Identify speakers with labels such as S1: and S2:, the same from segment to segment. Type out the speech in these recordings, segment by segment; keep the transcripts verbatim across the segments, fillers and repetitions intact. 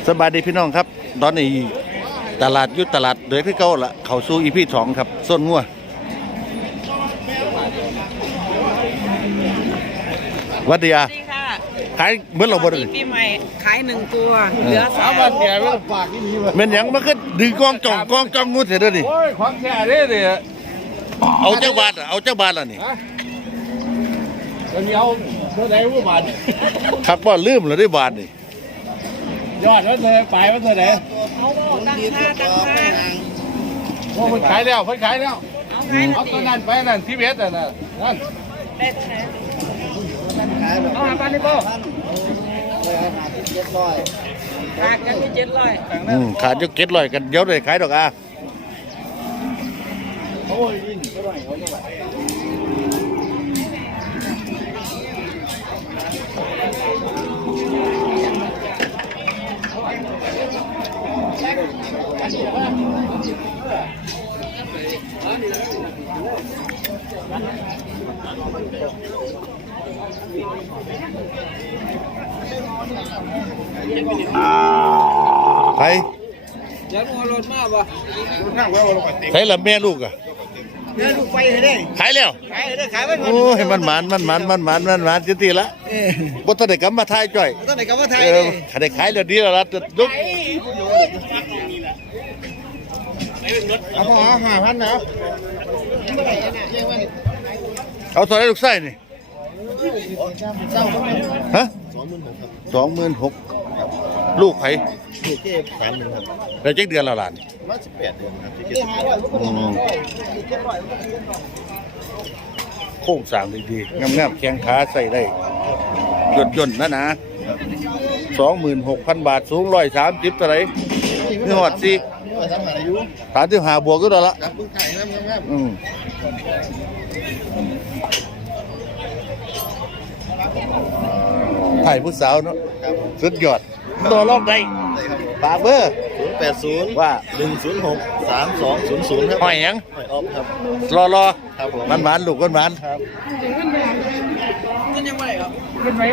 S1: สบายดีพี่น้องครับตอนนี้ตลาดยุทธตลาดเดือดที่เก่าละเขาสู้อีพีสองครับส้นงัววัดเดียขายเมื่อเราบ่ได้
S2: ปีใหม่ขายหนึ่งตัวเหลือสาม
S3: วันเดียวไม่ต้องฝากที่นี่มา
S1: เม่นยังมันก็ดึงกองจ่องกองจ่องงูเสร็จแล้วนี่
S3: โอ้ยความแค่นี้เลย
S1: เอาเจ้าบาทเอาเจ้าบาทละนี่
S3: เดี๋ยวเท่าไหร่ว่าบาท
S1: ครับว่าลืมเลยได้บาทนี่
S3: ยอดแล้วเท่าไหร่ไปว่าเท่าไหร่
S2: เอาตั้งค่าตั้งค่า
S3: โอ้มันขายแล้วมันขายแล้วเอาตัวนั้นไปนั่นที่เวสนั่นนั่น
S2: ได้เท่าไหร่
S3: เอาหาพันนี่ก็
S2: ขาดกันที่เจ็ดร้อย
S1: ขาดยกเก็ตลอยกันเดี๋ยวเลยขายดอกอ่ะ
S3: โอ้ยยิ่งเท่าไหร่เท่าไห
S1: ใคร
S2: เดี๋ยวมึงรถมาป่ะ
S1: ใครละแม่ลูกอ่ะ
S2: เดี๋ยวลูกไปให้ได้
S1: ขายแล้ว
S2: ขายให้ได้ขายไว้ก่อน
S1: โอ้ยมันหมานมันหมานมันหมานมันหมานจริงๆละบ่ทันได้กลับมาทายจ่อย
S2: ต้นไหนกับว่าไทย
S1: เออถ้าได้ขายแล้วดีแล้วล่ะลุก
S3: เอาพอห้าพันนะ
S1: เอาเท่าไหร่ลูกไส้นี่ฮะสองหมื่นหกลูกไผ
S3: ลูกเก็บสามหนึ่งครับ
S1: แล้วจักเดือนแล้วล่ะนี่
S3: ร้อยสิบแปดเดือนครับที่เก็
S1: บโค้งสร้างดีๆงามๆแข้งขาใส่ได้ย่นๆนะนะสองหมื่นหกพันบาทสูงร้อยสามสิบเท่าไหร่นี่หอดสิฐานที่หาบวกก็ได้ละอืมถ่ายผู้สาวเนาะสุดยอดตัวรอบใดฝากเบอร์
S3: ศูนย์แปดศูนย์
S1: ว่า
S3: หนึ่งศูนย์หกสามสองศูนย์ศูนย์ครับ
S1: หอยยัง
S3: หอยออฟครับ
S1: รอรอ
S3: ครับผม
S1: มันหวานลูกมันหวาน
S3: ครับ
S2: ขึ้นยังไงครับ
S3: ขึ้นไหม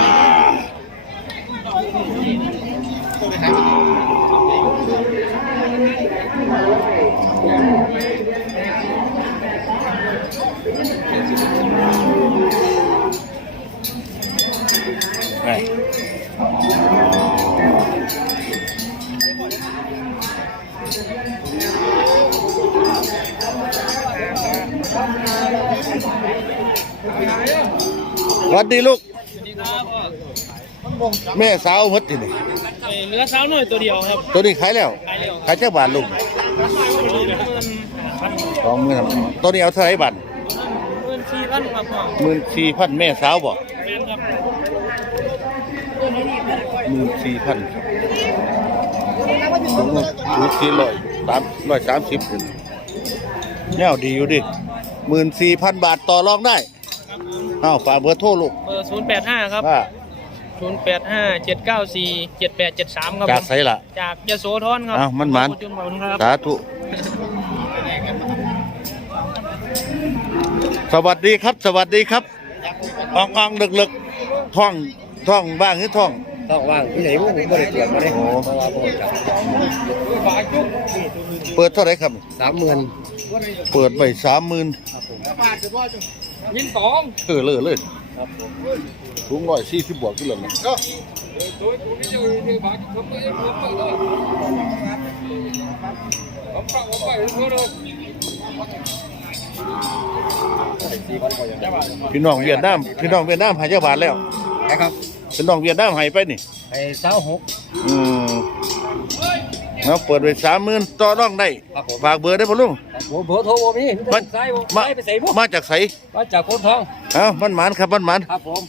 S1: ไงสวัสดีลูกแม่สาวมดที่นี่
S2: เหลือสาวหน่อยตัวเดียวครับ
S1: ตัวนี้ขายแล้วขายเจ้าบาทลูกสองหมื่นตัวนี้เอาเท่าไหร่บาท
S2: หมื่นสี่พันครับ
S1: หมื่นสี่พันแม่สาวบ่หมื่นสี่พันสูงสูงสี่ร้อยสามร้อยสามสิบเงี้ยดีอยู่ดิหมื่นสี่พันบาทต่อรองได้อ้าวฝากเบอร์โทรลูก
S2: เบอร์ศูนย์แปดห้าครับศูนย์แปดห้าเจ็ดเก้าสี่เจ็ดแปดเจ็ดสามครับ
S1: จากไสล่ะ
S2: จากยโสธรครับ
S1: อ้าวมันหมันสาธุสวัสดีครับสวัสดีครับอ่องอ่องลึกลึกท่องท่องบ้างหรือท่อง
S3: ต้องว่างที่ไหนผมไม่ได้เตรียมมาเลย
S1: เปิดเท่าไหร่ครับ
S3: สามหมื่น
S1: เปิดไปสามหมื่น
S2: ยินสอง
S1: เออเลยเลยถุงร้อยสี่สิบบวกกี่หล่นนะพี่น้องเวียดนามพี่น้องเวียดนามหายเจ้าบาทแล้ว
S3: ครับ
S1: พี่น้องเวียดนามหายไปนี่
S3: ไอ้สาวหก
S1: อืมเราเปิดไปสามหมื่นต่อรองได้ฝากเบอร์ได้ป่ะลุง
S3: เบอร์โทรผมนี่
S1: มันมามาจากไส
S3: มาจากโคนทอง
S1: เอ้ามันหมันครับมันหมัน
S3: ครับผม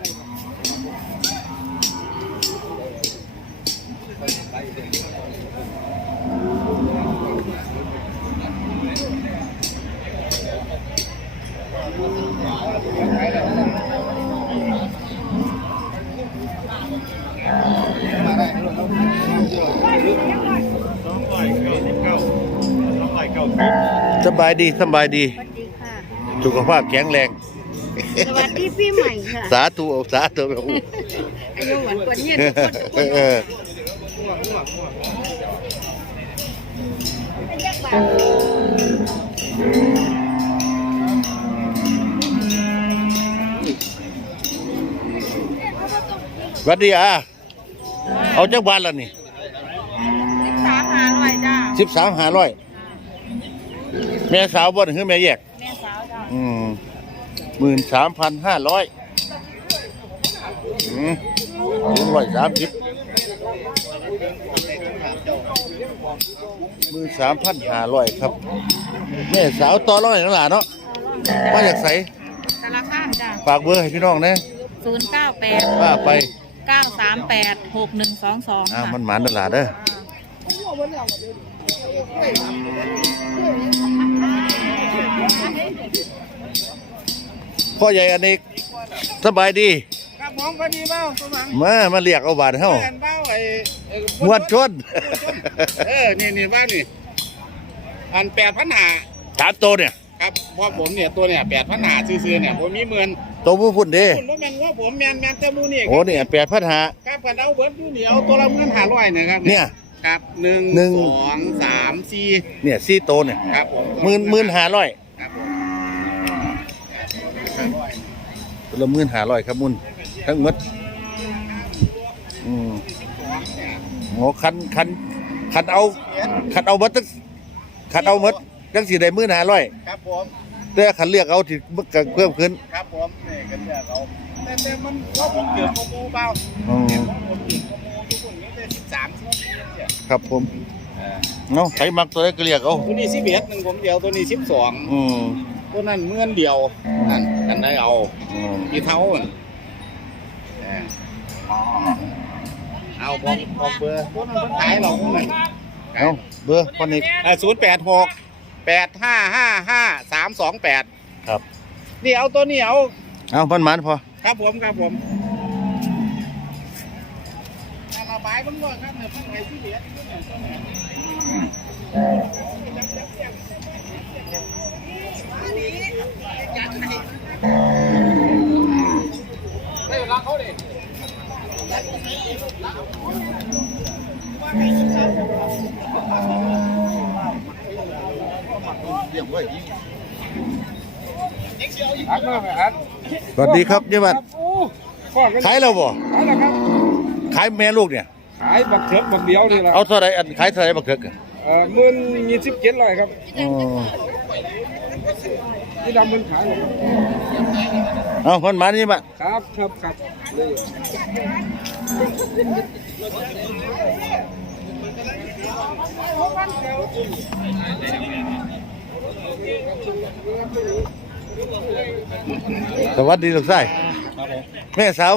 S1: สบายดีสบายดี
S4: สวัสดีค่ะ
S1: สุขภาพแข็งแรง
S4: สวัสดีพี่ใหม่ค่ะ
S1: สาธุสาธุแบบ
S4: อายุหวานกว่านี้ทุกคนทุกคน
S1: สวัสดีอ่ะเอาจากบ้านแล้วนี่
S4: สามหาร้อยจ้า
S1: สิบสามหาร้อยแม่สาวบ่นคือแม่แยก
S4: แม่สาวจ้า
S1: อืมหมื่นสามพันห้าร้อยอืมถึงร้อยสามสิบหมื่นสามพันห้าร้อยครับแม่สาวต่อร้อยนั่นแหละเนาะมาจากไส
S4: สารคามจ้า
S1: ฝากเบอร์ให้พี่น้องนะ
S4: ศูนย์เก้าแปด
S1: ว่าไป
S4: เก้าสามแปดหกหนึ่งสองสอง
S1: อ่า
S4: ค่ะ
S1: มันหมานนั่นแหละเด้อพ่อใหญ่อเนกสบายดี
S3: ครับผมพอดีเบ้าสมัง
S1: มามาเรียกเอาบาทเฮา
S3: แอนเบ้าไอ้
S1: มวนชน
S3: เออนี่นี่บ้านนี่อันแปดพันหา
S1: สามโตวเนี่ย
S3: ครับเพราะผมเนี่ยตัวเนี่ยแปดพันหาซื้อๆเนี่ยผมมีหมื่น
S1: โตวผู้พุ่นเด้
S3: คุณว่าแมนว่าผมแมนแมนแต่มูนี่
S1: โอ้เนี่ยแปดพันหา
S3: ครับกันเอาเบิร์ดดูเหนียวตัวละหมื่นหาร้อยนะครับ
S1: เนี่ย
S3: ครับหนึ่ง
S1: หนึ่ง
S3: สองสามสี่
S1: เนี่ยสี่โตวเนี่ย
S3: ครับผม
S1: หมื่นหมื่นห้าร้อย
S3: ครับผม
S1: ตัวละหมื่นห้าร้อยครับมุนทั้งหมดอืมโอ้คันคันคันเอาคันเอาหมดตั้งคันเอาหมดจังสี่ได้หมื่นห้าร้อย
S3: ครับผม
S1: แต่คันเรียกเอาที่มันก็เพิ่มขึ้น
S3: ครับผมนี่กันเนี่ยเขาแต่แต่มันว่าผมเกี่ยวกับมูเบ้า
S1: อืม
S3: ผมเกี่ยวกับมูทุกคนนี้ได้สิบสามสิบสี่เนี่ย
S1: ครับผมเนาะใครมักตัวไหนก็เรียกเอา
S3: ตัวนี้สิบเอ็ดหนึ่งผมเดียวตัวนี้สิบสอง
S1: อืม
S3: ตัวนั้นเมื่อนเดียวนั่นกันได้เอา
S1: อืม
S3: อีเท้าน่ะเออเอาผมผมเบอร์ตัวนั้นเพิ่นขายเราพวกนั้น
S1: เอาเบอร์คนนี้
S3: ศูนย์แปดหกแปดห้าห้าห้าสามสองแปด
S1: ครับ
S3: นี่เอาตัวนี้เอา
S1: เอามันมันพอ
S3: ครับผมครับผมระบายมันว่าครับเนี่ยเพิ่งไอ้ที่เหลือตัวเนี่ยตัวเนี่ยได้เวลาเขาดิ
S1: สวัสดีครับเยี่ยมขายแล้วบ่
S3: ขายแล้วครับ
S1: ขายแม่ลูกเนี่ย
S3: ขายบักเถิบบักเดียวนี่แหละ
S1: เอาเท่าไหรอันขายเท่าไหรบักเถิกอะ
S3: เอ่อหมื่นยี่สิบเจ็ดร้อยครับ
S1: อ๋อ
S3: ที่ดำมันขายหมด
S1: เอามันมันนี่มา
S3: ครับครับครับเลย
S1: สวัสดีลูกชายแม่สาว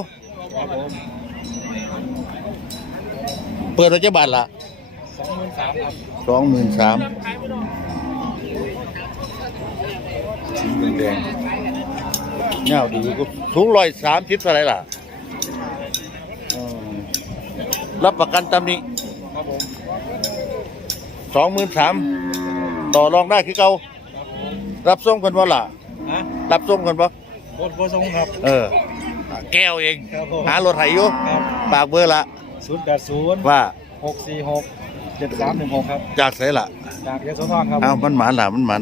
S1: เปิดรถเจ้าบ้านละสองหมื่นสามสีแดงเงาดีก็สูงร้อยสามสิบเท่าไหรล่ะอืมรับประกันตำหนี้สองหมื่นสามต่อรองได้คือเก่ารับส่งคนบ่ล่ะ
S2: ฮะ
S1: รับส่งคนบ่
S2: บดบดทรงครับ
S1: เออ แก้วเอง
S2: ครับผม
S1: หารถไถอยู่
S2: ครับ
S1: ปากเบอร์ละ
S2: ศูนย์แปดศูนย์
S1: ว่า
S2: หกสี่หกเจ็ดสามหนึ่งหกครับ
S1: จากไสละ
S2: จากยโสธรครับ
S1: อ้าวมันหมานล่ะมันหมาน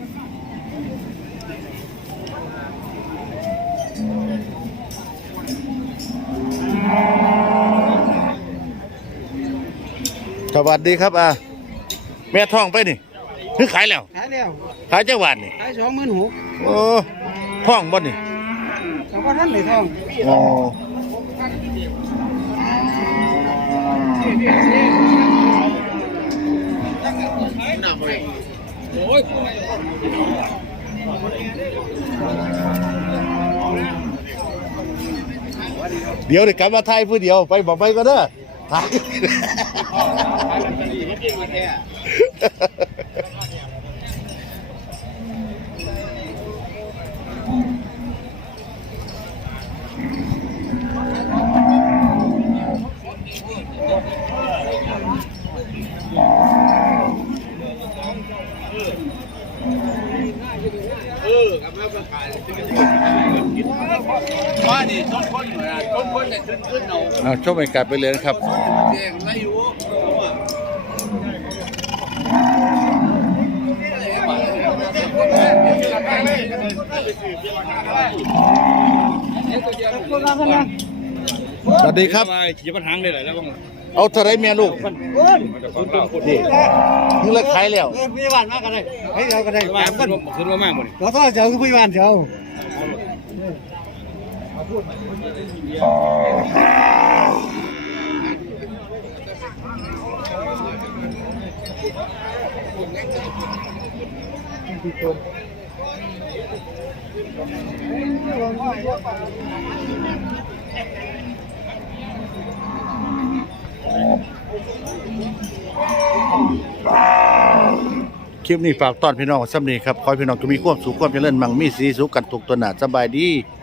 S1: สวัสดีครับอ่าแม่ท้องไปนี่คือขายแล้ว
S3: ขายแล้ว
S1: ขายจังหวัดนี่
S3: ขายสองหมื่นหก
S1: โอ้ท้องบ่นี่
S3: แต่ว่าท่านไหนทอง
S1: โอ้เดี๋ยวเดี๋ยวกลับมาไทยผู้เดียวไปบอกไปก็เด้อถ่าย
S3: ว่านี่ต้นคนเหมือนต้นคนเนี่ยขึ้นขึ้นเอา
S1: เอาชมบรรยากาศไปเลยนะครับสวัสดีครับ
S3: ขี่ปัญหาเลยแหละแล้วก็
S1: เอาเท่าไรเมียลูกนี่มึงเลิกขายแล้ว
S5: ผู้ใหญ่บ้านมากกันเลยให้เรากันเลย
S3: มาขึ้นขึ้นมามากหมด
S5: ขอโทษเจ้าคือผู้ใหญ่บ้านเจ้า
S1: คลิปนี้ฝากตอนพี่น้องสำนีครับขอให้พี่น้องก็มีความสุขความเจริญมั่งมีสีสุขกันทุกตัวหน้าสบายดี